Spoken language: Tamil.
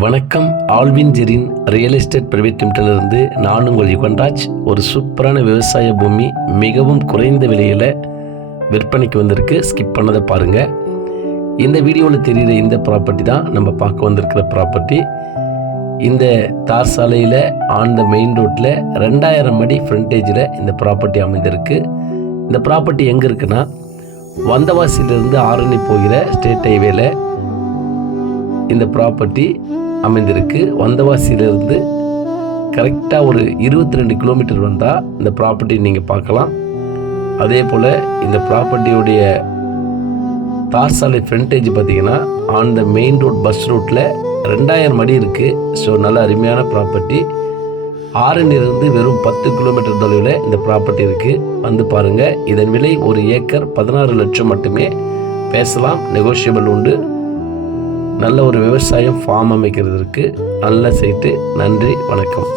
வணக்கம். Alvin Jerin real estate private லிமிட்டிலிருந்து நான் உங்கள் யுகன்ராஜ். ஒரு சூப்பரான விவசாய பூமி மிகவும் குறைந்த விலையில் விற்பனைக்கு வந்திருக்கு. ஸ்கிப் பண்ணதை பாருங்கள். இந்த வீடியோவில் தெரிகிற இந்த ப்ராப்பர்ட்டி தான் நம்ம பார்க்க வந்திருக்கிற ப்ராப்பர்ட்டி. இந்த தார் சாலையில் ஆன் த மெயின் ரோட்டில் 2000 அடி ஃப்ரண்டேஜில் இந்த ப்ராப்பர்ட்டி அமைந்திருக்கு. இந்த ப்ராப்பர்ட்டி எங்கே இருக்குன்னா, வந்தவாசியிலிருந்து ஆரணி போகிற ஸ்டேட் ஹைவேல இந்த ப்ராப்பர்ட்டி அமைந்திருக்கு. வந்தவாசியிலிருந்து கரெக்டாக ஒரு 22 கிலோமீட்டர் வந்தால் இந்த ப்ராப்பர்ட்டி நீங்கள் பார்க்கலாம். அதே போல் இந்த ப்ராப்பர்ட்டியுடைய தார் சாலை ஃப்ரண்டேஜ் பார்த்தீங்கன்னா on the main road bus ரூட்டில் 2000 அடி இருக்குது. ஸோ நல்ல அருமையான ப்ராப்பர்ட்டி. ஆரணிலிருந்து வெறும் 10 கிலோமீட்டர் தொலைவில் இந்த ப்ராப்பர்ட்டி இருக்குது. வந்து பாருங்கள். இதன் விலை ஒரு ஏக்கர் 16 லட்சம் மட்டுமே. பேசலாம், நெகோஷியபிள் உண்டு. நல்ல ஒரு விவசாயம் ஃபார்ம் அமைக்கிறதுக்கு நல்ல சைட்டு. நன்றி, வணக்கம்.